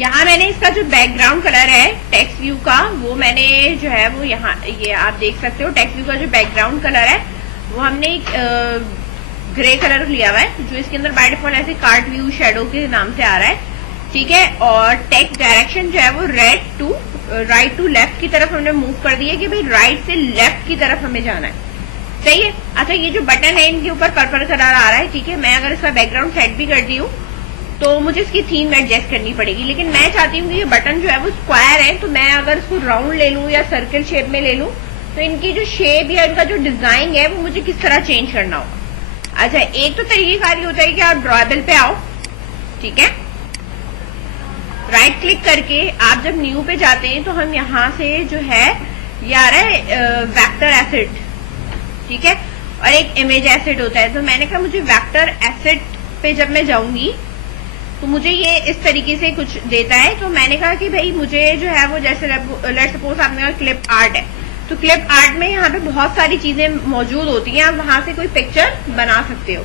यहाँ मैंने इसका जो बैकग्राउंड कलर है टेक्स्ट व्यू का, वो मैंने जो है वो यहाँ ये आप देख सकते हो, टेक्स्ट व्यू का जो बैकग्राउंड कलर है वो हमने ग्रे कलर लिया हुआ है, जो इसके अंदर बाय डिफॉल्ट ऐसे कार्ट व्यू शेडो के नाम से आ रहा है, ठीक है। और टेक्स्ट डायरेक्शन जो है वो राइट टू लेफ्ट की तरफ हमने मूव कर दी है, कि भाई राइट से लेफ्ट की तरफ हमें जाना है, सही है। अच्छा, ये जो बटन है इनके ऊपर पर्पल कलर आ रहा है, ठीक है। मैं अगर इसका बैकग्राउंड सेट भी कर दी हूँ तो मुझे इसकी थीम एडजस्ट करनी पड़ेगी, लेकिन मैं चाहती हूँ कि ये बटन जो है वो स्क्वायर है, तो मैं अगर इसको राउंड ले लूँ या सर्कल शेप में ले लूँ तो इनकी जो शेप या इनका जो डिजाइन है वो मुझे किस तरह चेंज करना होगा। अच्छा, एक तो तरीकेकार ये होता है कि आप ड्रॉएबल पे आओ, ठीक है, राइट क्लिक करके आप जब न्यू पे जाते हैं तो हम यहाँ से जो है ये आ रहा है वेक्टर एसेट, ठीक है, और एक इमेज एसेट होता है। तो मैंने कहा मुझे वेक्टर एसेट पे जब मैं जाऊंगी तो मुझे ये इस तरीके से कुछ देता है। तो मैंने कहा कि भाई मुझे जो है वो जैसे लेट्स सपोज आपने कहा क्लिप आर्ट है, तो क्लिप आर्ट में यहाँ पे बहुत सारी चीजें मौजूद होती हैं, आप वहां से कोई पिक्चर बना सकते हो,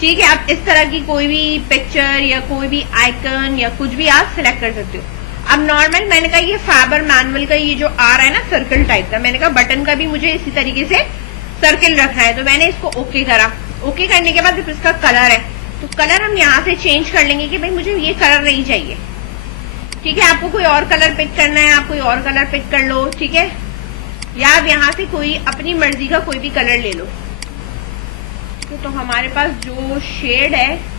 ठीक है। आप इस तरह की कोई भी पिक्चर या कोई भी आइकन या कुछ भी आप सिलेक्ट कर सकते हो। अब नॉर्मल मैंने कहा ये फाइबर मैनुअल का ये जो आ रहा है ना सर्कल टाइप का, मैंने कहा बटन का भी मुझे इसी तरीके से सर्किल रखना है, तो मैंने इसको ओके करा। ओके करने के बाद इसका कलर है, तो कलर हम यहाँ से चेंज कर लेंगे कि भाई मुझे ये कलर नहीं चाहिए, ठीक है। आपको कोई और कलर पिक करना है, आप कोई और कलर पिक कर लो, ठीक है, या आप यहाँ से कोई अपनी मर्जी का कोई भी कलर ले लो। तो हमारे पास जो शेड है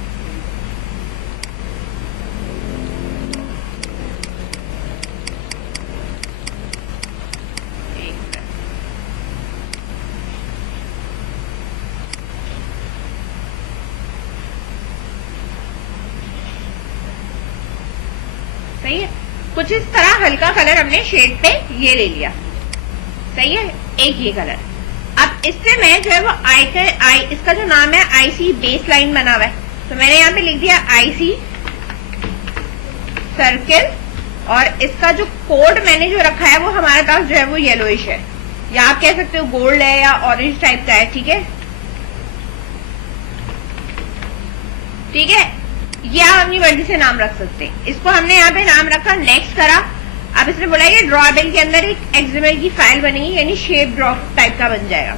सही है, कुछ इस तरह हल्का कलर हमने शेड पे ये ले लिया, सही है, एक ये कलर। अब इससे मैं जो है वो इसका जो नाम है आईसी बेस लाइन बना हुआ है, तो मैंने यहाँ पे लिख दिया आईसी सर्किल, और इसका जो कोड मैंने जो रखा है वो हमारे पास जो है वो येलोइश है, या आप कह सकते हो गोल्ड है या ऑरेंज टाइप का है, ठीक है, ठीक है। ये आप अपनी मर्जी से नाम रख सकते हैं। इसको हमने यहाँ पे नाम रखा, नेक्स्ट करा। अब इसने बोला ये ड्रॉएबल के अंदर एक एक्सएमएल की फाइल बनेगी, यानी शेप ड्रॉ टाइप का बन जाएगा,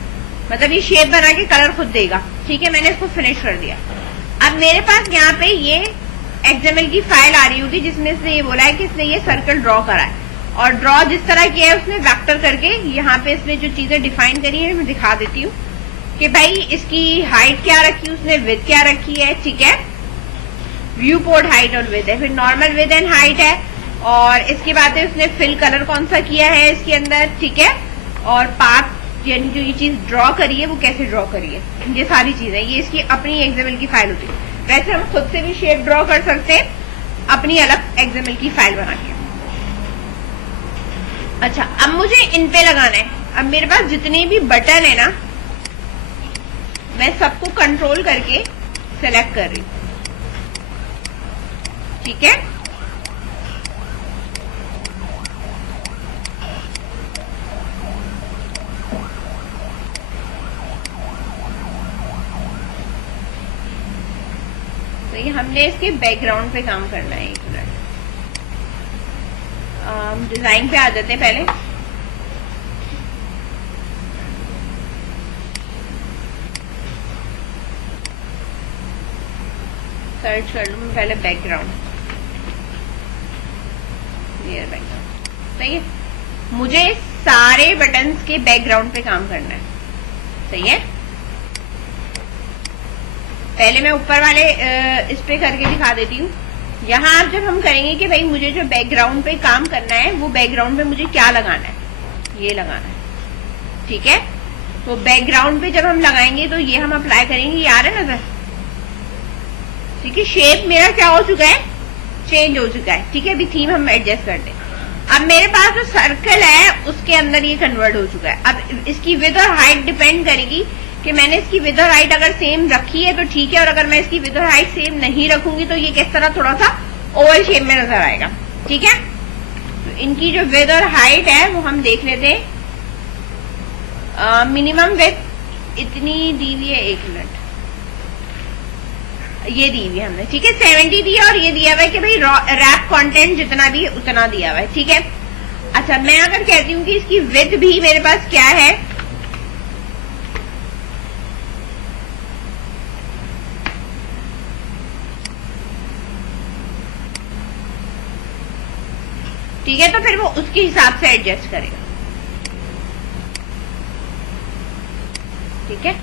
मतलब ये शेप बना के कलर खुद देगा, ठीक है। मैंने इसको फिनिश कर दिया। अब मेरे पास यहाँ पे ये एक्सएमएल की फाइल आ रही होगी जिसमें इसने ये बोला है कि इसने ये सर्कल ड्रॉ करा है, और ड्रॉ जिस तरह किया है उसने वेक्टर करके यहाँ पे इसने जो चीजें डिफाइन करी है मैं दिखा देती हूँ कि भाई इसकी हाइट क्या रखी, उसने विड्थ क्या रखी है, ठीक है, व्यू पोर्ट हाइट और विड्थ है, फिर नॉर्मल विड्थ एंड हाइट है, और इसके बाद उसने फिल कलर कौन सा किया है इसके अंदर, ठीक है, और पाथ यानी जो ये चीज ड्रॉ करी है वो कैसे ड्रॉ करी है, ये सारी चीजें, ये इसकी अपनी एक्सएमएल की फाइल होती है। वैसे हम खुद से भी शेप ड्रॉ कर सकते हैं अपनी अलग एक्सएमएल की फाइल बना के। अच्छा, अब मुझे इन पे लगाना है। अब मेरे पास जितने भी बटन है ना, मैं सबको कंट्रोल करके सेलेक्ट कर रही हूँ, ठीक है। तो ये हमने इसके बैकग्राउंड पे काम करना है। एक मिनट, डिजाइन पे आ जाते हैं पहले। सर्च कर लूँ मैं पहले बैकग्राउंड, क्लियर बैकग्राउंड, सही है। मुझे सारे बटन्स के बैकग्राउंड पे काम करना है, सही है। पहले मैं ऊपर वाले इस पे करके दिखा देती हूँ। यहाँ आप जब हम करेंगे कि भाई मुझे जो बैकग्राउंड पे काम करना है वो बैकग्राउंड पे मुझे क्या लगाना है, ये लगाना है, ठीक है। तो बैकग्राउंड पे जब हम लगाएंगे तो ये हम अप्लाई करेंगे, ये आ रहा है नजर, ठीक है। शेप मेरा क्या हो चुका है, चेंज हो चुका है, ठीक है। अभी थीम हम एडजस्ट करते हैं। अब मेरे पास जो सर्कल है उसके अंदर ये कन्वर्ट हो चुका है। अब इसकी विड्थ और हाइट डिपेंड करेगी कि मैंने इसकी विड्थ और हाइट अगर सेम रखी है तो ठीक है, और अगर मैं इसकी विड्थ और हाइट सेम नहीं रखूंगी तो ये किस तरह थोड़ा सा ओवल शेप में नजर आएगा, ठीक है। तो इनकी जो विड्थ और हाइट है वो हम देख लेते हैं। मिनिमम विड्थ इतनी दी हुई है, एक मिनट, ये दी हुई हमने, ठीक है 70 दी और ये दिया हुआ है कि भाई रैप कंटेंट जितना भी उतना दिया हुआ है, ठीक है। अच्छा मैं अगर कहती हूँ कि इसकी विड्थ भी मेरे पास क्या है, ठीक है, तो फिर वो उसके हिसाब से एडजस्ट करेगा, ठीक है।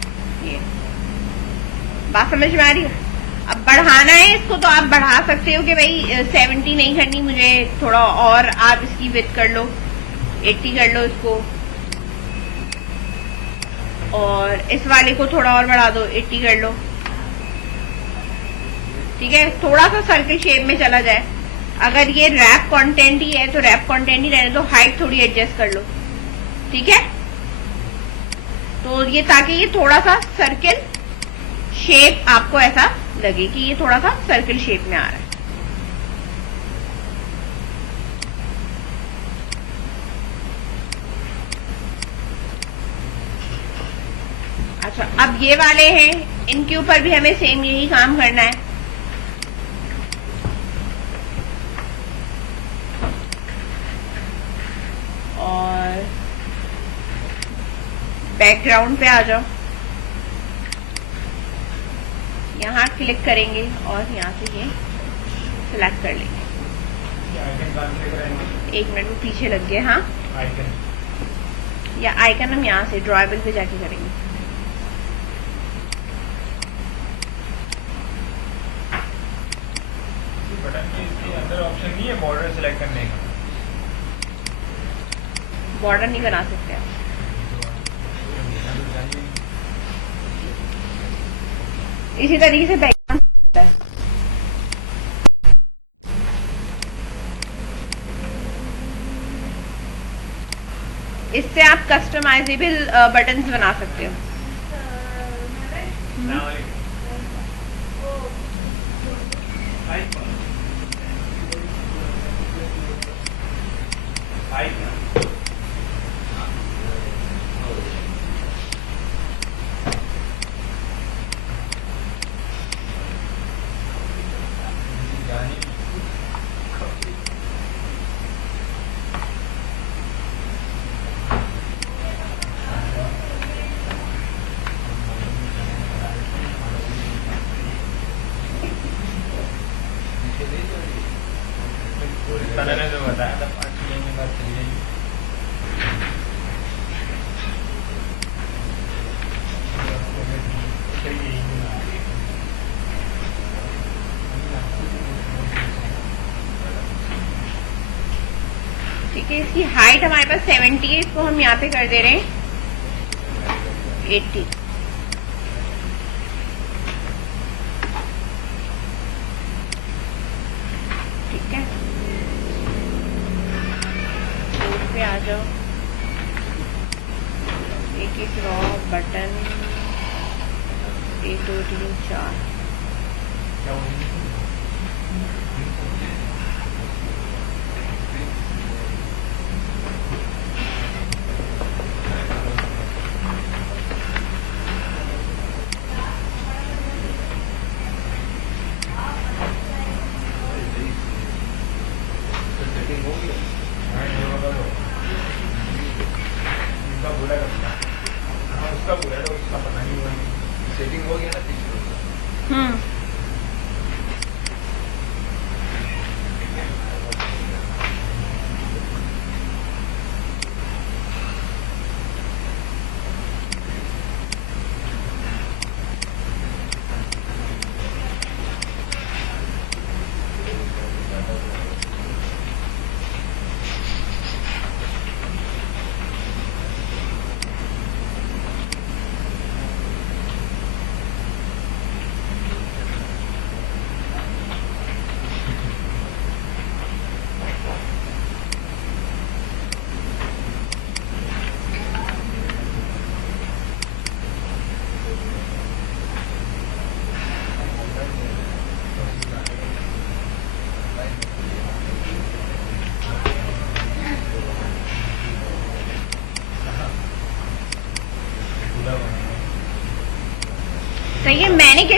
ये बात समझ में आ रही है। अब बढ़ाना है इसको तो आप बढ़ा सकते हो कि भाई 70 नहीं करनी मुझे, थोड़ा और आप इसकी विड्थ कर लो, 80 कर लो इसको, और इस वाले को थोड़ा और बढ़ा दो, 80 कर लो, ठीक है। थोड़ा सा सर्कल शेप में चला जाए। अगर ये रैप कंटेंट ही है तो रैप कंटेंट ही रहने दो, हाइट थोड़ी एडजस्ट कर लो, ठीक है। तो ये ताकि ये थोड़ा सा सर्कल शेप आपको ऐसा लगे कि ये थोड़ा सा सर्कल शेप में आ रहा है। अच्छा अब ये वाले हैं, इनके ऊपर भी हमें सेम यही काम करना है। और बैकग्राउंड पे आ जाओ, यहाँ क्लिक करेंगे और यहाँ से ये सिलेक्ट कर लेंगे। एक मिनट में पीछे लग गए, हाँ या आइकन हम यहाँ से ड्रॉएबल पे जाके करेंगे। बटन के अंदर ऑप्शन नहीं है बॉर्डर सिलेक्ट करने का? बॉर्डर नहीं बना सकते आप। इसी तरीके से बैकग्राउंड है, इससे आप कस्टमाइजेबल बटन्स बना सकते हो। मैंने जो बताया था 5 महीने बाद चली जाएगी। ठीक है, इसकी हाइट हमारे पास 70 है, इसको हम यहाँ पे कर दे रहे हैं 80। ठीक है, बोर्ड पे आ जाओ, एक एक रॉ बटन 1 2 3 4। सेटिंग हो गया ना?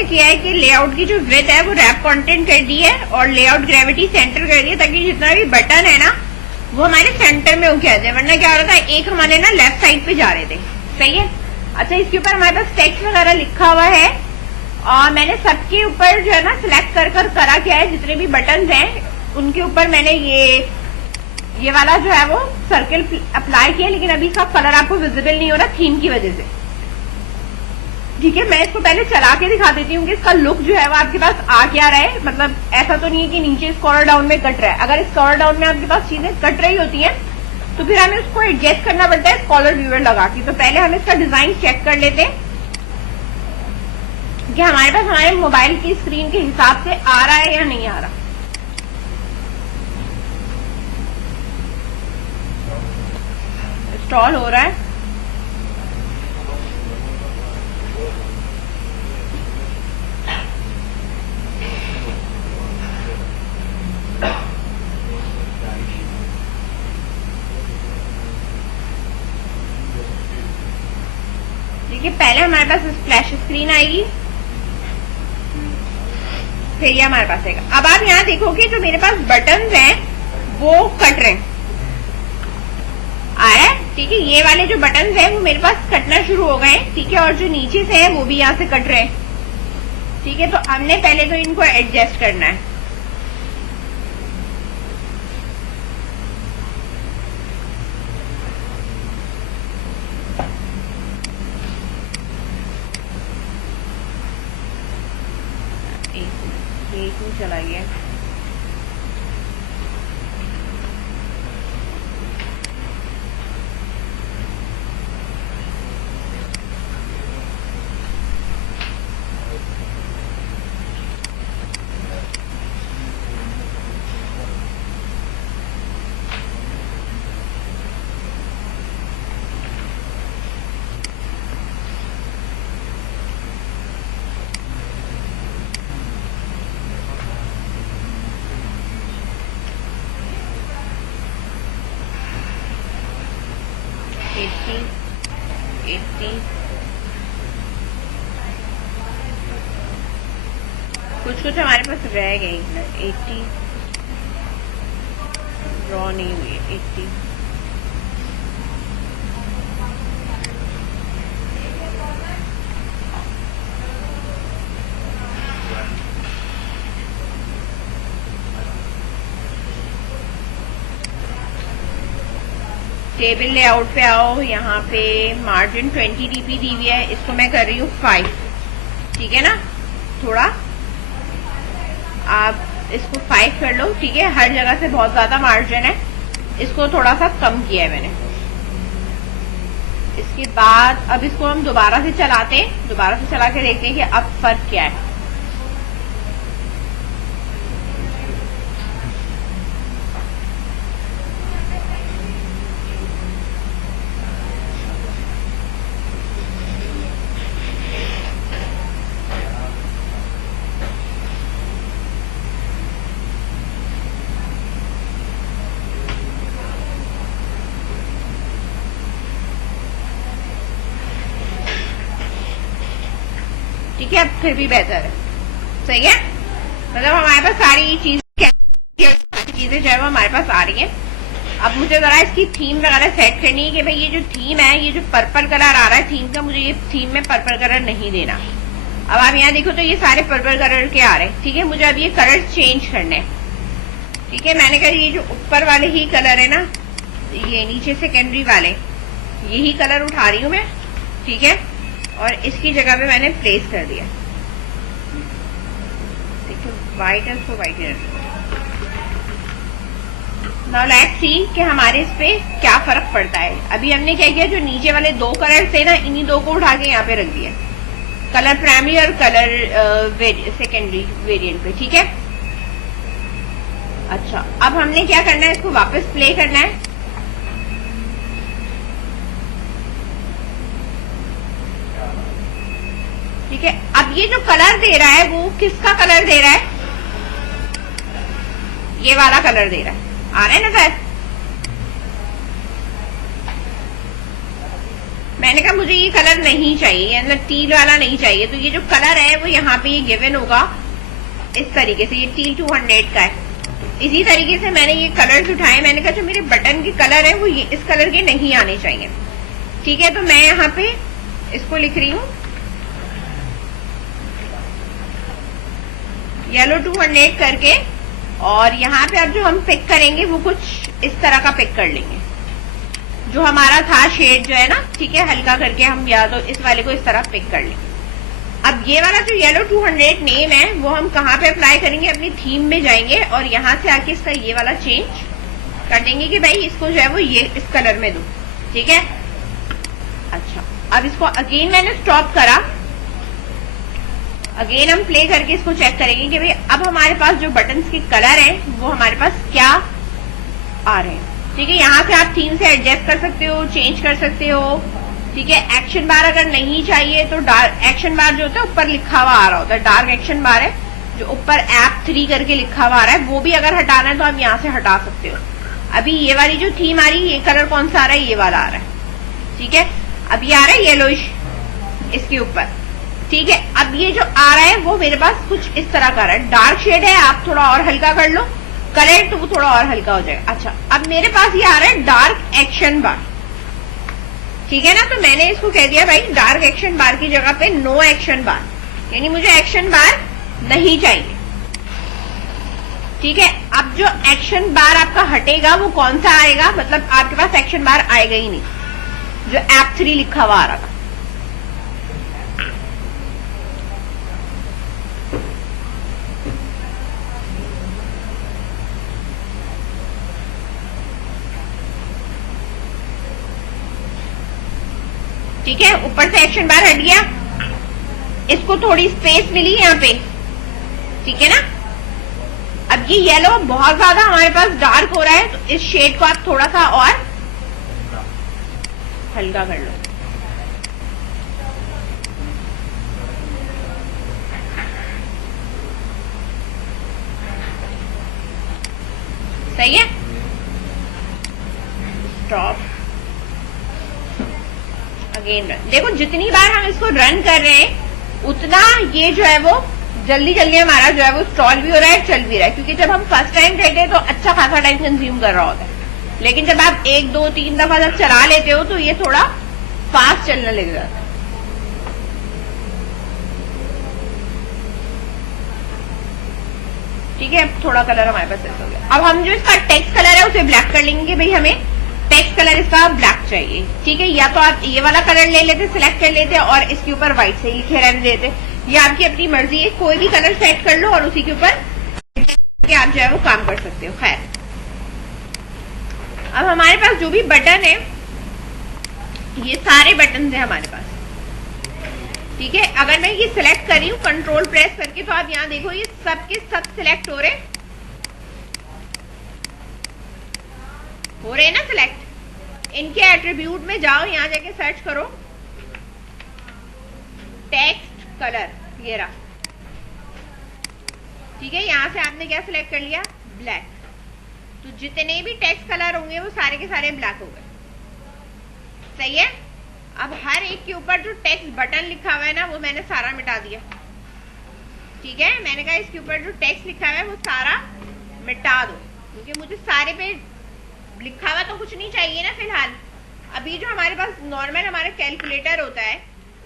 किया है कि लेआउट की जो विड्थ है वो रैप कंटेंट कर दी है और लेआउट ग्रेविटी सेंटर कर दी है, ताकि जितना भी बटन है ना वो हमारे सेंटर में होके आ जाए, वरना क्या हो रहा था एक हमारे ना लेफ्ट साइड पे जा रहे थे। सही है। अच्छा, इसके ऊपर हमारे पास टेक्स्ट वगैरह लिखा हुआ है और मैंने सबके ऊपर जो है ना सिलेक्ट कर करा क्या है, जितने भी बटन हैं उनके ऊपर मैंने ये वाला जो है वो सर्किल अप्लाई किया, लेकिन अभी इसका कलर आपको विजिबल नहीं हो रहा थीम की वजह से। ठीक है, मैं इसको पहले चला के दिखा देती हूँ कि इसका लुक जो है वो आपके पास आ क्या रहा है। मतलब ऐसा तो नहीं है कि नीचे स्क्रॉल डाउन में कट रहा है। अगर स्क्रॉल डाउन में आपके पास चीजें कट रही होती हैं तो फिर हमें उसको एडजस्ट करना पड़ता है स्कॉलर व्यूअर लगा के। तो पहले हम इसका डिजाइन चेक कर लेते हैं कि हमारे पास हमारे मोबाइल की स्क्रीन के हिसाब से आ रहा है या नहीं आ रहा। इंस्टॉल हो रहा है। देखिए, पहले हमारे पास स्प्लैश स्क्रीन आएगी, फिर ये हमारे पास आएगा। अब आप यहाँ देखोगे जो मेरे पास बटन्स हैं वो कट रहे हैं, आ रहा है। ठीक है, ये वाले जो बटन्स हैं वो मेरे पास कटना शुरू हो गए। ठीक है, और जो नीचे से है वो भी यहाँ से कट रहे हैं। ठीक है, तो हमने पहले तो इनको एडजस्ट करना है। ये क्यों चला गया? कुछ हमारे पास रह गए। 80 ड्रॉ नहीं हुई। 80 टेबल लेआउट पे आओ। यहाँ पे मार्जिन 20 dp दी हुई है, इसको मैं कर रही हूँ 5। ठीक है ना, थोड़ा आप इसको 5 कर लो। ठीक है, हर जगह से बहुत ज्यादा मार्जिन है, इसको थोड़ा सा कम किया है मैंने। इसके बाद अब इसको हम दोबारा से चलाते हैं, दोबारा से चला के देखते हैं कि अब फर्क क्या है। ठीक है, अब फिर भी बेहतर है। सही है, मतलब हमारे पास सारी चीजें जो है वो हमारे पास आ रही है। अब मुझे जरा इसकी थीम वगैरह सेट करनी है कि भाई ये जो थीम है, ये जो पर्पल कलर आ रहा है थीम का, मुझे ये थीम में पर्पल कलर नहीं देना। अब आप यहाँ देखो तो ये सारे पर्पल कलर के आ रहे हैं। ठीक है, मुझे अब ये कलर चेंज करने हैं। ठीक है, मैंने कहा ये जो ऊपर वाले ही कलर है ना, ये नीचे सेकेंडरी वाले, यही कलर उठा रही हूँ मैं। ठीक है, और इसकी जगह पे मैंने प्लेस कर दिया। देखो व्हाइट है, उसको व्हाइट है। नाउ लेट्स सी कि हमारे इस पे क्या फर्क पड़ता है। अभी हमने क्या किया, जो नीचे वाले 2 कलर थे ना, इन्हीं 2 को उठा के यहाँ पे रख दिया, कलर प्राइमरी और कलर सेकेंडरी वेरिएंट पे। ठीक है, अच्छा अब हमने क्या करना है, इसको वापस प्ले करना है। ठीक है, अब ये जो कलर दे रहा है वो किसका कलर दे रहा है? ये वाला कलर दे रहा है। आ रहा है ना सर? मैंने कहा मुझे ये कलर नहीं चाहिए, मतलब टील वाला नहीं चाहिए, तो ये जो कलर है वो यहाँ पे ये गिवन होगा इस तरीके से, ये टील 200 का है। इसी तरीके से मैंने ये कलर्स उठाए, मैंने कहा जो मेरे बटन के कलर है वो ये इस कलर के नहीं आने चाहिए, ठीक है। तो मैं यहाँ पे इसको लिख रही हूँ येलो 200 करके, और यहाँ पे अब जो हम पिक करेंगे वो कुछ इस तरह का पिक कर लेंगे, जो हमारा था शेड जो है ना, ठीक है, हल्का करके हम या तो इस वाले को इस तरह पिक कर लेंगे। अब ये वाला जो येलो 200 नेम है वो हम कहाँ पे अप्लाई करेंगे, अपनी थीम में जाएंगे और यहाँ से आके इसका ये वाला चेंज कर देंगे कि भाई इसको जो है वो ये इस कलर में दो, ठीक है। अच्छा, अब इसको अगेन मैंने स्टॉप करा, अगेन हम प्ले करके इसको चेक करेंगे कि भाई अब हमारे पास जो बटन्स के कलर हैं वो हमारे पास क्या आ रहे हैं, ठीक है। यहाँ से आप थीम से एडजस्ट कर सकते हो, चेंज कर सकते हो, ठीक है। एक्शन बार अगर नहीं चाहिए तो डार्क एक्शन बार जो होता है ऊपर लिखा हुआ आ रहा होता है, डार्क एक्शन बार है जो ऊपर ऐप 3 करके लिखा हुआ आ रहा है, वो भी अगर हटाना है तो आप यहाँ से हटा सकते हो। अभी ये वाली जो थीम आ रही है, ये कलर कौन सा आ रहा है, ये वाला आ रहा है, ठीक है। अब ये आ रहा है येलोइश इसके ऊपर, ठीक है। अब ये जो आ रहा है वो मेरे पास कुछ इस तरह का आ रहा है, डार्क शेड है, आप थोड़ा और हल्का कर लो कलर तो वो थोड़ा और हल्का हो जाएगा। अच्छा, अब मेरे पास ये आ रहा है डार्क एक्शन बार, ठीक है ना। तो मैंने इसको कह दिया भाई डार्क एक्शन बार की जगह पे नो एक्शन बार, यानी मुझे एक्शन बार नहीं चाहिए, ठीक है। अब जो एक्शन बार आपका हटेगा वो कौन सा आएगा, मतलब आपके पास एक्शन बार आएगा ही नहीं, जो ऐप 3 लिखा हुआ आ रहा था। ठीक है, ऊपर से एक्शन बार हट गया, इसको थोड़ी स्पेस मिली यहाँ पे, ठीक है ना। अब ये येलो बहुत ज्यादा हमारे पास डार्क हो रहा है, तो इस शेड को आप थोड़ा सा और हल्का कर लो, सही है। Stop, again run. देखो जितनी बार हम इसको रन कर रहे हैं उतना ये जो है वो जल्दी जल्दी हमारा जो है वो इंस्टॉल भी हो रहा है, चल भी रहा है, क्योंकि जब हम फर्स्ट टाइम करते हैं तो अच्छा खासा टाइम कंज्यूम कर रहा होता है, लेकिन जब आप 1 2 3 दफा जब चला लेते हो तो ये थोड़ा फास्ट चलने लग जाता है। ठीक है, अब थोड़ा कलर हमारे पास ऐसा हो गया। अब हम जो इसका टेक्स्ट कलर है उसे ब्लैक कर लेंगे, भाई हमें टेक्स्ट कलर इसका ब्लैक चाहिए, ठीक है। या तो आप ये वाला कलर ले लेते, सिलेक्ट कर लेते और इसके ऊपर व्हाइट से लिखे रहने देते, ये आपकी अपनी मर्जी है, कोई भी कलर सेट कर लो और उसी के ऊपर आप जो है वो काम कर सकते हो। खैर, अब हमारे पास जो भी बटन है, ये सारे बटन है हमारे पास, ठीक है। अगर मैं ये सिलेक्ट कर रही हूँ कंट्रोल प्रेस करके, तो आप यहाँ देखो ये सब के सब सिलेक्ट हो रहे हैं ना सिलेक्ट। इनके एट्रीब्यूट में जाओ, यहाँ जाके सर्च करो टेक्स्ट कलर, ये रहा, ठीक है। यहाँ से आपने क्या सिलेक्ट कर लिया, ब्लैक, तो जितने भी टेक्स्ट कलर होंगे वो सारे के सारे ब्लैक हो गए, सही है। अब हर एक के ऊपर जो टेक्स्ट बटन लिखा हुआ है ना वो मैंने सारा मिटा दिया, ठीक है। मैंने कहा इसके ऊपर जो टेक्स्ट लिखा हुआ है वो सारा मिटा दो, क्योंकि मुझे सारे पे लिखा हुआ तो कुछ नहीं चाहिए ना फिलहाल। अभी जो हमारे पास नॉर्मल हमारा कैलकुलेटर होता है,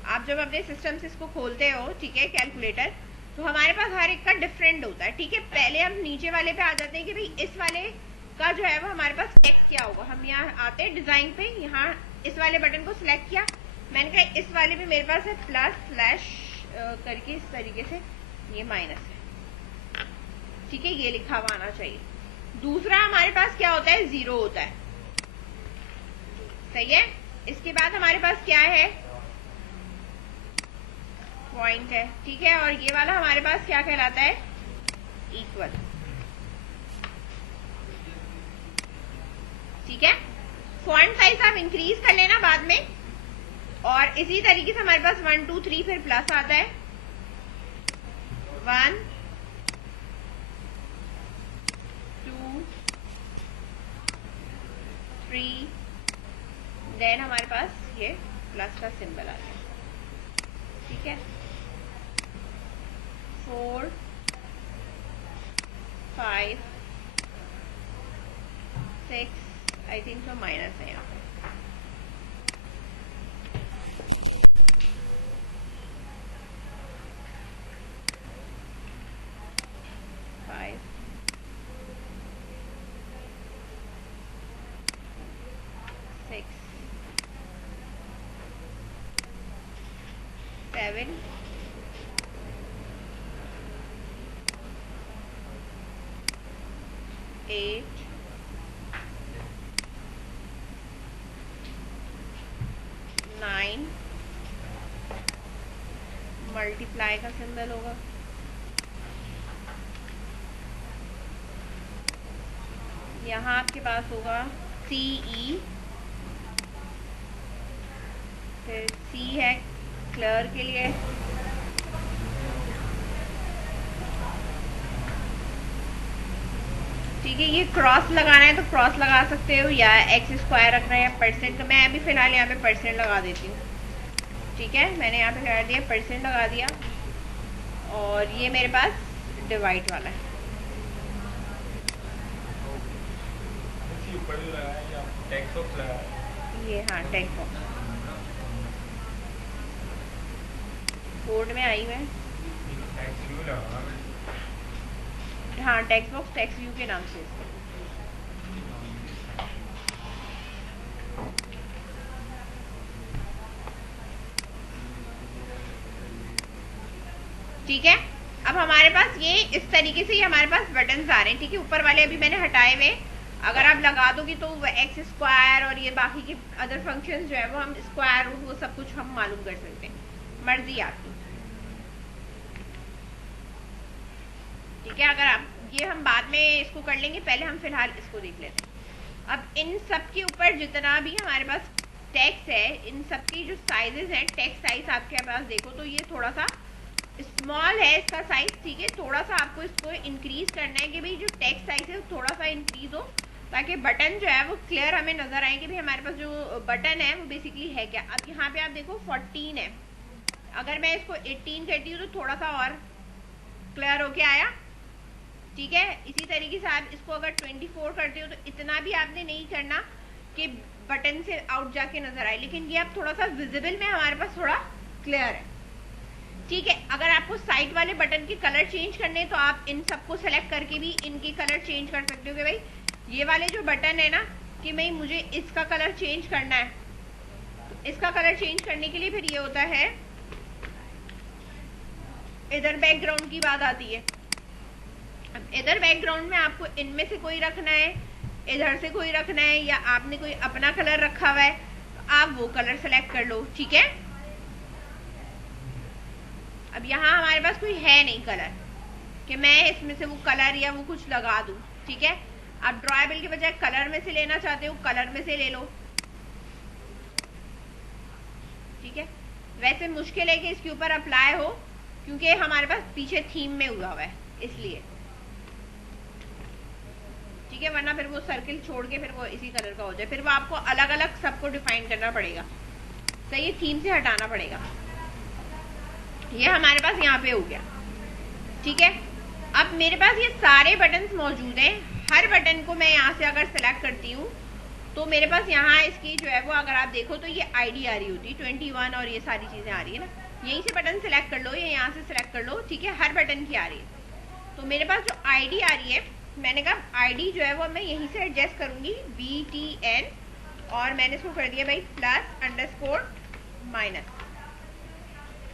आप जब अपने सिस्टम से इसको खोलते हो, ठीक है, कैलकुलेटर, तो हमारे पास हर एक का डिफरेंट होता है, ठीक है। पहले हम नीचे वाले पे आ जाते हैं कि भाई इस वाले का जो है वो हमारे पास टेक्स्ट क्या होगा। हम यहाँ आते हैं डिजाइन पे, यहाँ इस वाले बटन को सिलेक्ट किया, मैंने कहा इस वाले में मेरे पास है प्लस स्लैश करके इस तरीके से, ये माइनस है, ठीक है, ये लिखा हुआ आना चाहिए। दूसरा हमारे पास क्या होता है, 0 होता है, सही है। इसके बाद हमारे पास क्या है, पॉइंट है, ठीक है। और ये वाला हमारे पास क्या कहलाता है, इक्वल, ठीक है। फॉन्ट साइज आप इंक्रीज कर लेना बाद में, और इसी तरीके से हमारे पास 1 2 3 फिर प्लस आता है, 1 2 3, देन हमारे पास ये प्लस का सिंबल आ गया, ठीक है। 4 5 6 आई थिंक तो माइनस है यहाँ पे। सेवन 8 9 मल्टीप्लाई का सिंबल होगा, यहाँ आपके पास होगा CE, फिर C है क्लियर के लिए, ठीक है। ये क्रॉस लगाना है तो क्रॉस लगा सकते हो, या एक्स स्क्वायर रखना है, या परसेंट। तो मैं अभी फिलहाल यहाँ पे परसेंट लगा देती हूँ, ठीक है। मैंने यहाँ पे लगा दिया, परसेंट लगा दिया, और ये मेरे पास डिवाइड वाला है। ऊपर जो लगाया है टेक्स्ट बॉक्स लगाया, ये हाँ टेक्स्ट बॉक्स कोड में आई मैं, टेक्स्ट व्यू लगा, हाँ टेक्स्ट बॉक्स टेक्स्ट व्यू के नाम से। ठीक है, अब हमारे पास ये इस तरीके से हमारे पास बटन्स आ रहे हैं, ठीक है। ऊपर वाले अभी मैंने हटाए हुए, अगर आप लगा दोगे तो एक्स स्क्वायर और ये बाकी के अदर फंक्शंस जो है वो हम स्क्वायर रूट वो सब कुछ हम मालूम कर सकते हैं, मर्जी आपकी, ठीक है। अगर आप ये हम बाद में इसको कर लेंगे, पहले हम फिलहाल इसको देख लेते हैं। अब इन सब के ऊपर जितना भी हमारे पास टेक्स्ट है, इन सब की जो साइजेस हैं, टेक्स्ट साइज आपके पास देखो तो ये थोड़ा सा स्मॉल है इसका साइज, ठीक है। थोड़ा सा आपको इसको इंक्रीज करना है कि भाई जो टेक्स्ट साइज है थोड़ा सा इंक्रीज हो, ताकि बटन जो है वो क्लियर हमें नजर आए कि भाई हमारे पास जो बटन है वो बेसिकली है क्या। अब यहाँ पे आप देखो 14 है, अगर मैं इसको 18 करती हूँ तो थोड़ा सा और क्लियर होके आया, ठीक है। इसी तरीके से आप इसको अगर 24 करते हो तो इतना भी आपने नहीं करना कि बटन से आउट जाके नजर आए, लेकिन ये अब थोड़ा सा विजिबल में हमारे पास थोड़ा क्लियर है, ठीक है। अगर आपको साइड वाले बटन के कलर चेंज करने तो आप इन सबको सेलेक्ट करके भी इनके कलर चेंज कर सकते हो कि भाई ये वाले जो बटन है ना, कि भाई मुझे इसका कलर चेंज करना है, तो इसका कलर चेंज करने के लिए फिर ये होता है, इधर बैकग्राउंड की बात आती है। अब इधर बैकग्राउंड में आपको इनमें से कोई रखना है, इधर से कोई रखना है, या आपने कोई अपना कलर रखा हुआ है तो आप वो कलर सेलेक्ट कर लो, ठीक है। अब यहाँ हमारे पास कोई है नहीं कलर कि मैं इसमें से वो कलर या वो कुछ लगा दूं, ठीक है। आप ड्रॉएबल के बजाय कलर में से लेना चाहते हो, कलर में से ले लो, ठीक है। वैसे मुश्किल है कि इसके ऊपर अप्लाई हो, क्योंकि हमारे पास पीछे थीम में हुआ हुआ है इसलिए, ठीक है। वरना फिर वो सर्किल छोड़ के फिर वो इसी कलर का हो जाए, फिर वो आपको अलग अलग सबको डिफाइन करना पड़ेगा, सही है, थीम से हटाना पड़ेगा। ये हमारे पास यहाँ पे हो गया, ठीक है। अब मेरे पास ये सारे बटन्स मौजूद हैं, हर बटन को मैं यहाँ से अगर सेलेक्ट करती हूँ तो मेरे पास यहाँ इसकी जो है वो अगर आप देखो तो ये आईडी आ रही होती है 21 और ये सारी चीजें आ रही है ना, यहीं से बटन सेलेक्ट कर लो या यहाँ से सेलेक्ट कर लो, ठीक है। हर बटन की आ रही है, तो मेरे पास जो आईडी आ रही है, मैंने कहा आईडी जो है वो मैं यहीं से एडजस्ट करूंगी, BTN, और मैंने इसको कर दिया भाई +_-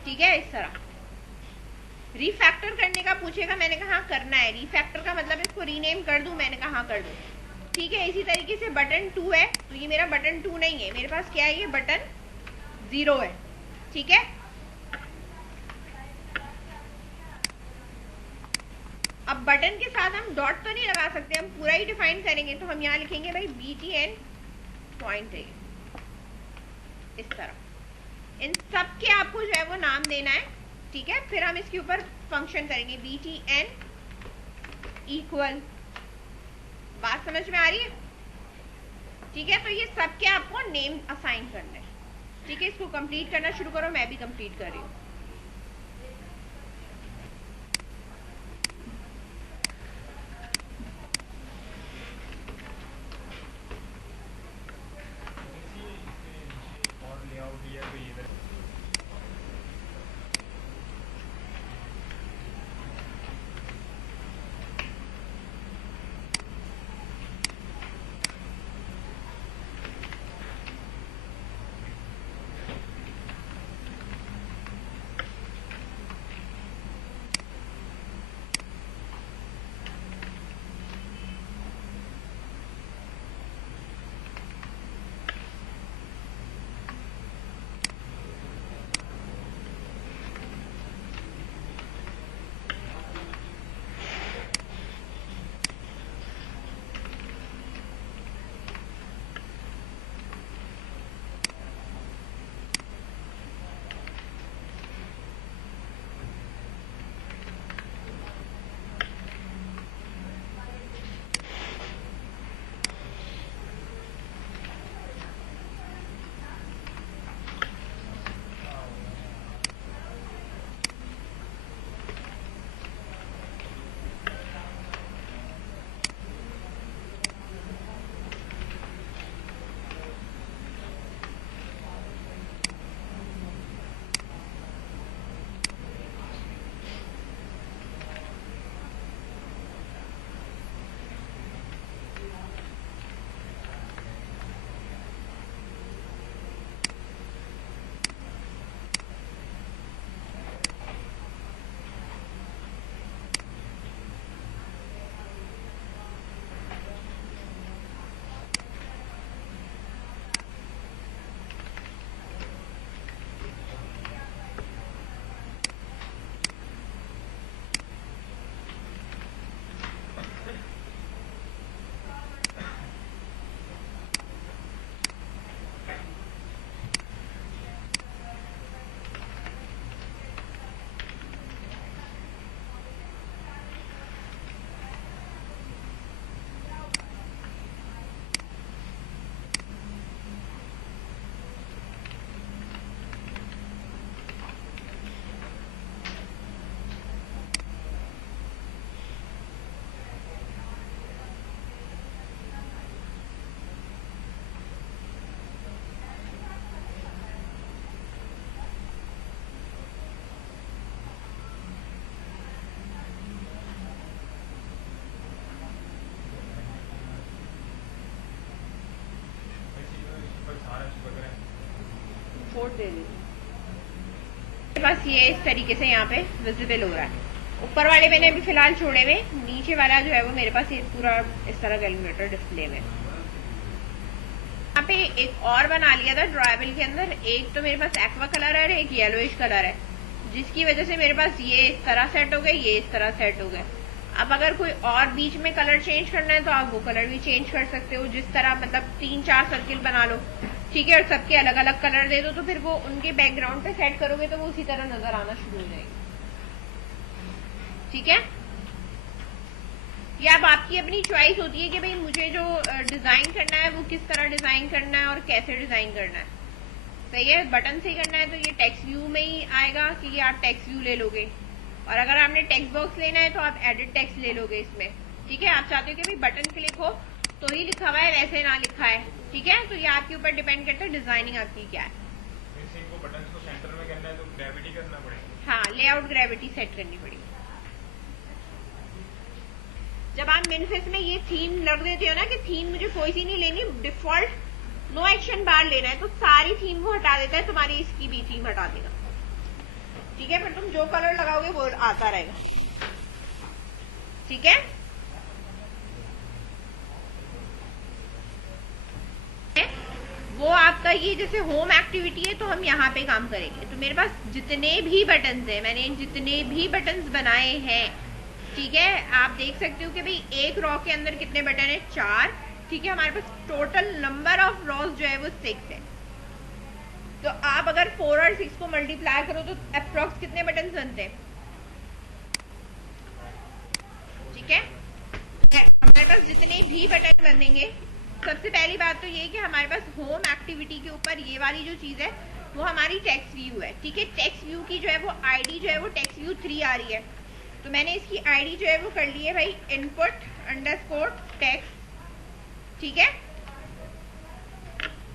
ठीक है। इस तरह रिफैक्टर करने का पूछेगा, मैंने कहा हाँ करना है। रिफैक्टर का मतलब इसको रीनेम कर दूं, मैंने कहा हाँ कर दूं, ठीक है। इसी तरीके से बटन 2 है, तो ये मेरा बटन 2 नहीं है, मेरे पास क्या है, ये बटन 0 है, ठीक है। अब बटन के साथ हम डॉट तो नहीं लगा सकते, हम पूरा ही डिफाइन करेंगे, तो हम यहाँ लिखेंगे भाई BTN पॉइंट है, इस तरह। इन सब के आपको जो है वो नाम देना है, ठीक है। फिर हम इसके ऊपर फंक्शन करेंगे BTN इक्वल, बात समझ में आ रही है, ठीक है। तो ये सब के आपको नेम असाइन करने हैं, ठीक है, इसको कंप्लीट करना शुरू करो, मैं भी कंप्लीट कर रही हूँ। और लेआउट दिया तो इधर फोल्ड दे दीजिए। मेरे पास ये इस तरीके से यहाँ पे विजिबल हो रहा है। ऊपर वाले मैंने अभी फिलहाल छोड़े हुए, नीचे वाला जो है वो मेरे पास ये पूरा इस तरह कैलकुलेटर डिस्प्ले में। यहाँ पे एक और बना लिया था ड्राइबल के अंदर, एक तो मेरे पास एक्वा कलर है और एक येलोइश कलर है, जिसकी वजह से मेरे पास ये इस तरह सेट हो गए, ये इस तरह सेट हो गए। अब अगर कोई और बीच में कलर चेंज करना है तो आप वो कलर भी चेंज कर सकते हो, जिस तरह मतलब 3-4 सर्किल बना लो, ठीक है, और सबके अलग अलग कलर दे दो, तो फिर वो उनके बैकग्राउंड पे सेट करोगे तो वो उसी तरह नजर आना शुरू हो जाएगी। ठीक है, या अब आपकी अपनी चॉइस होती है कि भाई मुझे जो डिजाइन करना है वो किस तरह डिजाइन करना है और कैसे डिजाइन करना है। सही है, बटन से ही करना है तो ये टेक्स्ट व्यू में ही आएगा कि ये आप टेक्स्ट व्यू ले लोगे, और अगर आपने टेक्स्ट बॉक्स लेना है तो आप एडिट टेक्स्ट ले लोगे इसमें। ठीक है, आप चाहते हो कि भाई बटन क्लिक हो तो ही लिखा हुआ है, वैसे ना लिखा है। ठीक है, तो ये आपके ऊपर डिपेंड करता है डिजाइनिंग आपकी क्या है। इनको बटन को सेंटर में करना है तो ग्रेविटी करना पड़ेगा। हाँ, लेआउट ग्रेविटी सेट करनी पड़ेगी। जब आप मिनफेस में ये थीम लग देते हो ना कि थीम मुझे कोई सी नहीं लेनी, डिफॉल्ट नो एक्शन बार लेना है, तो सारी थीम वो हटा देता है, तुम्हारी इसकी भी थीम हटा देगा। ठीक है, फिर तुम जो कलर लगाओगे वो आता रहेगा। ठीक है, वो आपका ये जैसे होम एक्टिविटी है तो हम यहाँ पे काम करेंगे। तो मेरे पास जितने भी बटन्स हैं, मैंने जितने भी बटन्स बनाए हैं, ठीक है, आप देख सकते हो कि भाई एक रॉ के अंदर कितने बटन है, 4। ठीक है, हमारे पास टोटल नंबर ऑफ रॉज जो है वो 6 है। तो आप अगर 4 और 6 को मल्टीप्लाई करो तो अप्रोक्स कितने बटन बनते हैं। ठीक है, हमारे पास जितने भी बटन बनेंगे, सबसे पहली बात तो ये कि हमारे पास होम एक्टिविटी के ऊपर ये वाली जो चीज है वो हमारी टेक्स्ट व्यू है। ठीक है, टेक्स्ट व्यू की जो है वो आईडी जो है वो टेक्स्ट व्यू 3 आ रही है, तो मैंने इसकी आईडी जो है वो कर ली है भाई input_text। ठीक है,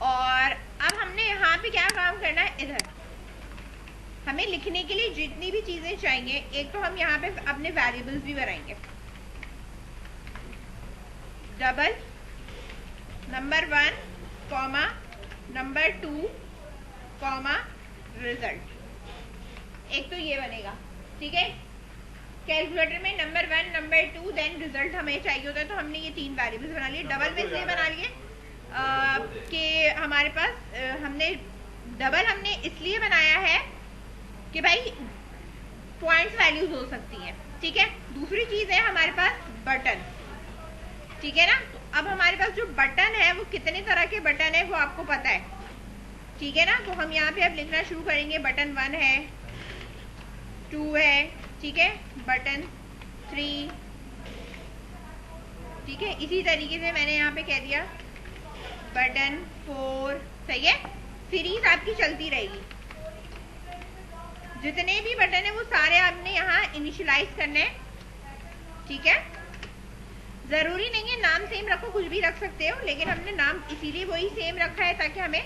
और अब हमने यहाँ पे क्या काम करना है, इधर हमें लिखने के लिए जितनी भी चीजें चाहिए, एक तो हम यहाँ पे अपने वेरिएबल्स भी बनाएंगे। Double number 1 comma number 2 comma result, एक तो ये बनेगा। ठीक है, कैलकुलेटर में नंबर 1 नंबर 2 देन रिजल्ट हमें चाहिए होता है, तो हमने ये 3 वेरिएबल्स बना लिए। डबल में इसलिए बना लिए कि हमारे पास हमने इसलिए बनाया है कि भाई पॉइंट्स वैल्यूज हो सकती हैं। ठीक है, दूसरी चीज है हमारे पास बटन। ठीक है ना, तो अब हमारे पास जो बटन है वो कितने तरह के बटन है वो आपको पता है। ठीक है ना, तो हम यहाँ पे अब लिखना शुरू करेंगे। बटन 1 है, 2 है, ठीक है, बटन 3, ठीक है, इसी तरीके से मैंने यहाँ पे कह दिया बटन 4। सही है, सीरीज आपकी चलती रहेगी। जितने भी बटन है वो सारे आपने यहाँ इनिशियलाइज करने हैं। ठीक है, जरूरी नहीं है नाम सेम रखो, कुछ भी रख सकते हो, लेकिन हमने नाम इसीलिए वही सेम रखा है ताकि हमें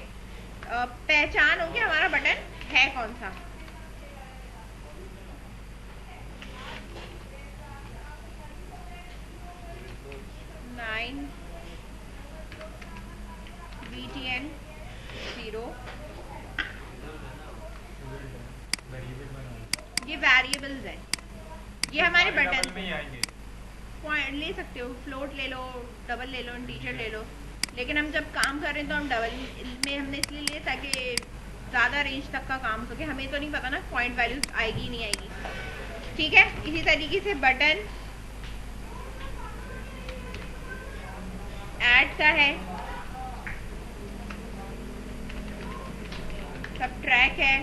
पहचान हो कि हमारा बटन है कौन सा। BTN 0, ये वेरिएबल्स है, ये हमारे बटन में ही आएंगे। पॉइंट ले सकते हो, फ्लोट ले लो, डबल ले लो, इंटीजर ले लो, लेकिन हम जब काम कर रहे हैं तो हम डबल में हमने इसलिए लिए ताकि ज़्यादा रेंज तक का काम हो सके। हमें तो नहीं पता ना पॉइंट वैल्यूज आएगी नहीं आएगी। ठीक है, इसी तरीके से बटन ऐड का है, सबट्रैक्ट है,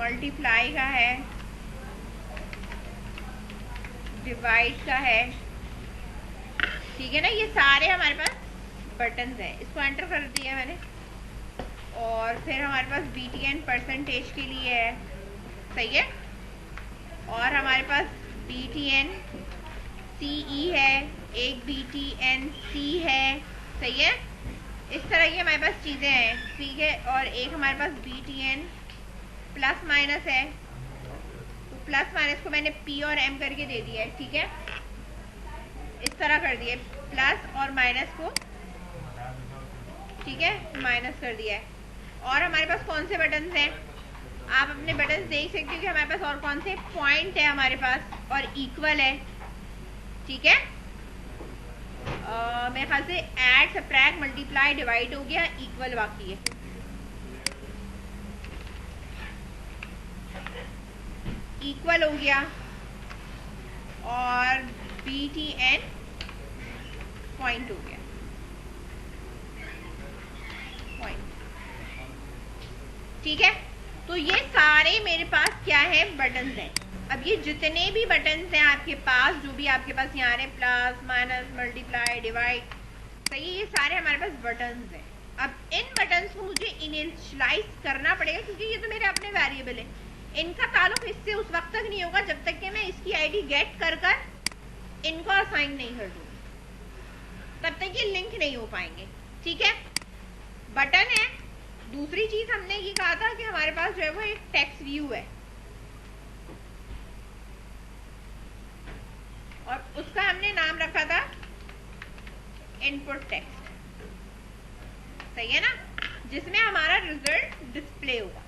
मल्टीप्लाई का है, डिवाइड का है। ठीक है ना, ये सारे हमारे पास बटन्स हैं। इसको एंटर कर दिया मैंने, और फिर हमारे पास BTN परसेंटेज के लिए है। सही है, और हमारे पास BTN CE है, एक BTN C है। सही है, इस तरह की हमारे पास चीज़ें हैं। ठीक है, और एक हमारे पास BTN प्लस माइनस है, तो प्लस माइनस को मैंने P और M करके दे दिया है। ठीक है, इस तरह कर दिया, प्लस और माइनस को, ठीक है, माइनस कर दिया है। और हमारे पास कौन से बटन्स हैं, आप अपने बटन्स देख सकते हो कि हमारे पास और कौन से पॉइंट है हमारे पास, और इक्वल है। ठीक है, मेरे ख्याल से ऐड, सबट्रैक्ट, मल्टीप्लाई, डिवाइड हो गया, इक्वल बाकी है। इक्वल हो गया, और BTN पॉइंट हो गया, पॉइंट। ठीक है, तो ये सारे मेरे पास क्या है, बटन्स हैं। अब ये जितने भी बटन्स हैं आपके पास, जो भी आपके पास यहाँ है, प्लस माइनस मल्टीप्लाई डिवाइड, सही है, ये सारे हमारे पास बटन्स हैं। अब इन बटन्स को मुझे इनिशियलाइज करना पड़ेगा, क्योंकि ये तो मेरे अपने वेरिएबल है। इनका ताल्लुक इससे उस वक्त तक नहीं होगा जब तक कि मैं इसकी आईडी गेट कर इनको असाइन नहीं कर दूंगी, तब तक ये लिंक नहीं हो पाएंगे। ठीक है, बटन है। दूसरी चीज हमने ये कहा था कि हमारे पास जो है वो एक टेक्स्ट व्यू है, और उसका हमने नाम रखा था इनपुट टेक्स्ट। सही है ना, जिसमें हमारा रिजल्ट डिस्प्ले होगा।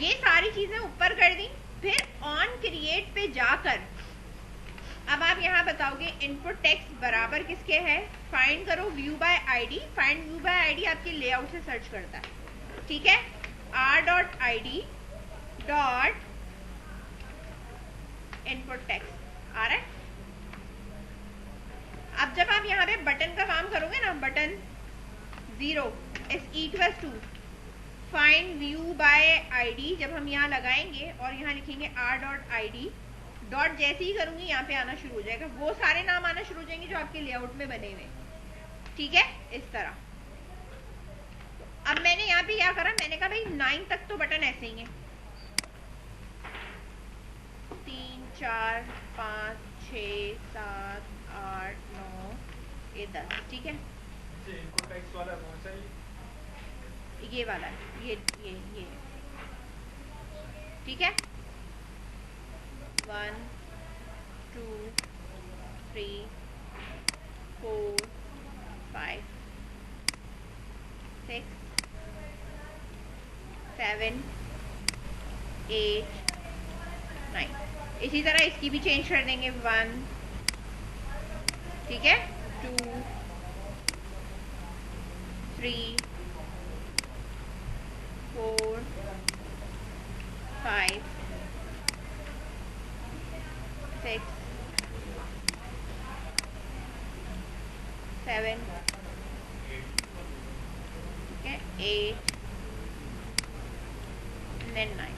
ये सारी चीजें ऊपर कर दी। फिर ऑन क्रिएट पे जाकर अब आप यहाँ बताओगे इनपुट टेक्स्ट बराबर किसके है, फाइंड करो view by ID. Find view by ID आपके लेआउट से सर्च करता है। ठीक है, r.id डॉट इनपुट टेक्स्ट आ रहा है। अब जब आप यहाँ पे बटन का काम करोगे ना, button 0 is equal to find view by ID, जब हम यहाँ लगाएंगे और यहाँ लिखेंगे r.id डॉट, जैसे ही करूंगी यहाँ पे आना शुरू हो जाएगा, वो सारे नाम आना शुरू हो जाएंगे जो आपके लेआउट में बने हुए। ठीक है, इस तरह। अब मैंने यहाँ पे क्या करा, मैंने कहा भाई 9 तक तो बटन ऐसे ही है, 3 4 5 6 7 8 9 ये 10, ठीक है। इनको टेक्स्ट वाला कौन सा है? ये वाला है, ये ठीक है। 1 2 3 4 5 6 7 8 9। इसी तरह इसकी भी चेंज कर देंगे, 1, ठीक है, 2 3 4 5 6 7 ठीक है, 8 and 9।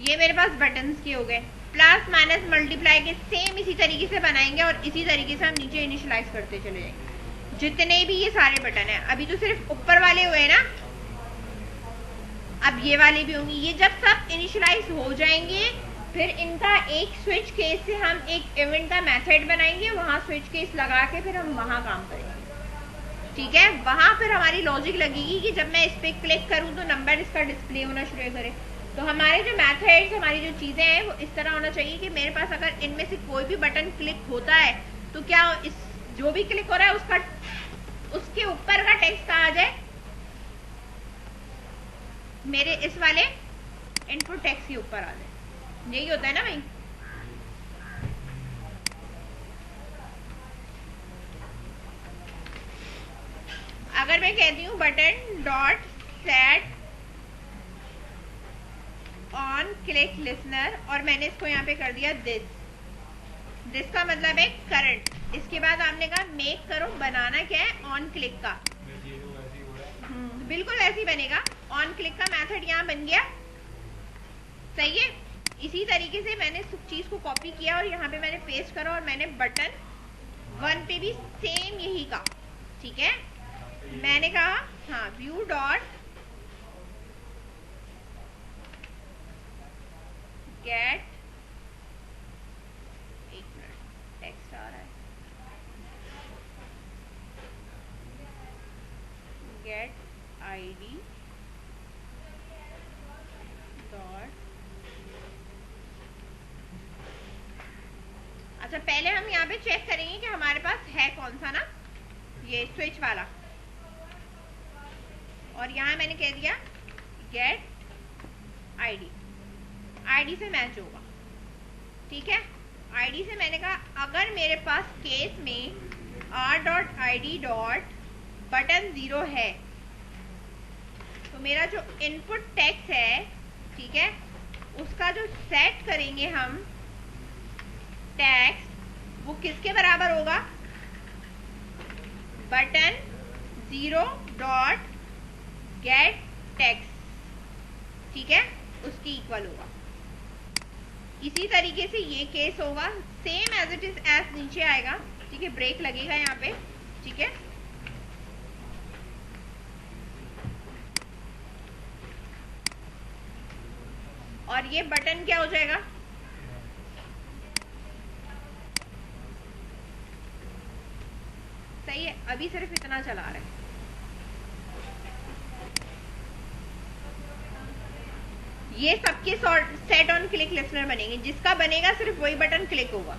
ये मेरे पास बटन्स के हो गए। प्लस माइनस मल्टीप्लाई के सेम इसी तरीके से बनाएंगे और इसी तरीके से हम नीचे इनिशियलाइज करते चले जाएंगे, जितने भी ये सारे बटन हैं। अभी तो सिर्फ ऊपर वाले हुए ना, अब ये वाले भी होंगे। ये जब सब इनिशियलाइज हो जाएंगे फिर इनका एक स्विच केस से हम एक इवेंट का मेथड बनाएंगे, वहां स्विच केस लगा के फिर हम वहां काम करेंगे, ठीक है। वहां फिर हमारी लॉजिक लगेगी कि जब मैं इस पे क्लिक करूं तो नंबर इसका डिस्प्ले होना शुरू करे। तो हमारे जो मेथड्स, हमारी जो चीजें हैं वो इस तरह होना चाहिए कि मेरे पास अगर इनमें से कोई भी बटन क्लिक होता है तो क्या इस जो भी क्लिक हो रहा है उसका उसके ऊपर का टेक्स्ट कहाँ आ जाए, मेरे इस वाले इनपुट टेक्स्ट के ऊपर आ जाए। यही होता है ना भाई। अगर मैं कहती हूँ button dot set on click listener और मैंने इसको यहाँ पे कर दिया दिस का मतलब है करंट। इसके बाद आपने कहा मेक करो, बनाना क्या है, ऑन क्लिक का। बिल्कुल वैसे ही बनेगा। ऑन क्लिक का मेथड यहाँ बन गया, सही है। इसी तरीके से मैंने सब चीज को कॉपी किया और यहाँ पे मैंने पेस्ट करा और मैंने बटन 1 पे भी सेम यही का, ठीक है। मैंने कहा हाँ व्यू डॉट गेट, एक मिनट टेक्स्ट आ रहा है, गेट आईडी डॉट। अच्छा पहले हम यहाँ पे चेक करेंगे कि हमारे पास है कौन सा ना, ये स्विच वाला। और यहाँ मैंने कह दिया गेट आईडी, आईडी से मैच होगा, ठीक है। आईडी से मैंने कहा अगर मेरे पास केस में r.id डॉट बटन 0 है तो मेरा जो इनपुट टेक्स्ट है, ठीक है, उसका जो सेट करेंगे हम टेक्स्ट वो किसके बराबर होगा, बटन 0 डॉट गेट टेक्स्ट, ठीक है, उसकी इक्वल होगा। इसी तरीके से ये केस होगा, same as it is as नीचे आएगा, ठीक है। ब्रेक लगेगा यहाँ पे, ठीक है। और ये बटन क्या हो जाएगा, सही है। अभी सिर्फ इतना चला रहा है। ये सबके सेट ऑन क्लिक लिसनर बनेंगे, जिसका बनेगा सिर्फ वही बटन क्लिक होगा।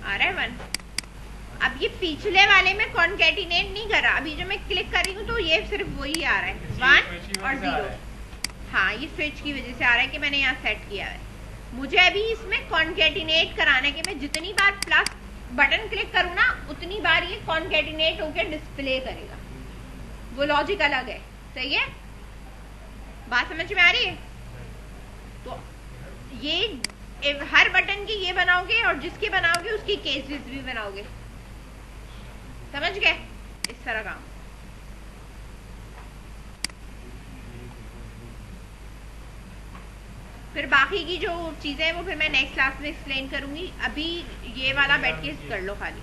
आ रहा है 1। अब ये पिछले वाले में कॉन्केटिनेट नहीं करा, अभी जो मैं क्लिक कर रही हूँ तो ये सिर्फ वही आ रहा है 1 और 0। हाँ ये स्विच की वजह से आ रहा है कि मैंने यहाँ सेट किया है। मुझे अभी इसमें कॉन्केटिनेट कराने के, मैं जितनी बार प्लस बटन क्लिक करूँ ना उतनी बार ये कॉन्केटिनेट होकर डिस्प्ले करेगा, वो लॉजिक अलग है। सही है, बात समझ में आ रही है? तो ये हर बटन की ये बनाओगे और जिसकी बनाओगे उसकी केसेस भी बनाओगे, समझ गए? इस तरह काम। फिर बाकी की जो चीजें हैं वो फिर मैं नेक्स्ट क्लास में एक्सप्लेन करूंगी, अभी ये वाला बैठ के कर लो खाली।